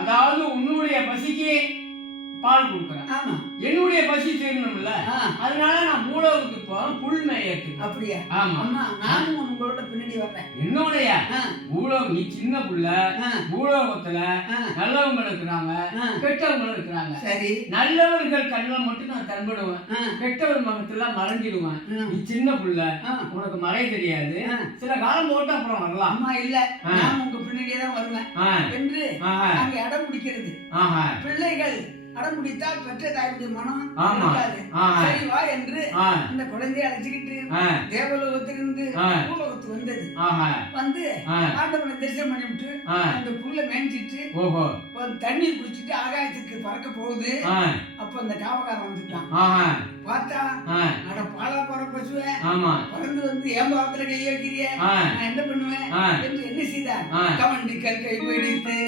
அதாவது உன்னுடைய பசிக்கு பால் கொடுக்குறேன், என்னுடைய பசி தீரணும்ல, அதனால நான் பூலோகத்துக்கு போறேன் புல் மேயத்துக்கு. அப்படியா? ஆமா, நானும் உங்களோட பின்னாடி வர்றேன். என்னுடைய பூலோகம், நீ சின்ன புள்ள, பூலோகத்துல நல்லவங்க இருக்கிறாங்க, கெட்டவங்க இருக்கிறாங்க. சரி, நல்லவர்கள் கண்ணில் மட்டும் நான் தென்படுவேன், கெட்டவர் முகத்துல மறைஞ்சிடுவேன். நீ சின்ன புள்ள, உனக்கு மறை தெரியாது, சில காலம் போட்டு அப்புறம் வரலாம். அம்மா இல்ல, நான் உங்க பின்னாடியே தான் வருவேன் என்று நாங்க இடம் பிடிக்கிறது. பிள்ளைகள் அடம் பிடித்தால் பெற்ற தாயுடைய மனம் இருக்காது. சரி வா என்று அந்த குழந்தையை அழைச்சிக்கிட்டு தேவலோகத்திலிருந்து பூலோகத்துக்கு வந்தது. வந்து ஆண்டவனை தரிசனம் பண்ணிவிட்டு அந்த புல்ல மேய்ஞ்சிட்டு தண்ணீர் குடிச்சிட்டு ஆகாயத்துக்கு பறக்க போகுது. அப்ப அந்த காவக்காரன் வந்துட்டான். பார்த்தா அட பாலா போற பசுவேன் பறந்து வந்து ஏன் பாவத்துல கையை வைக்கிறிய, நான் என்ன பண்ணுவேன் என்று என்ன செய்தார்? கவண்டிக்கல் கை பிடித்து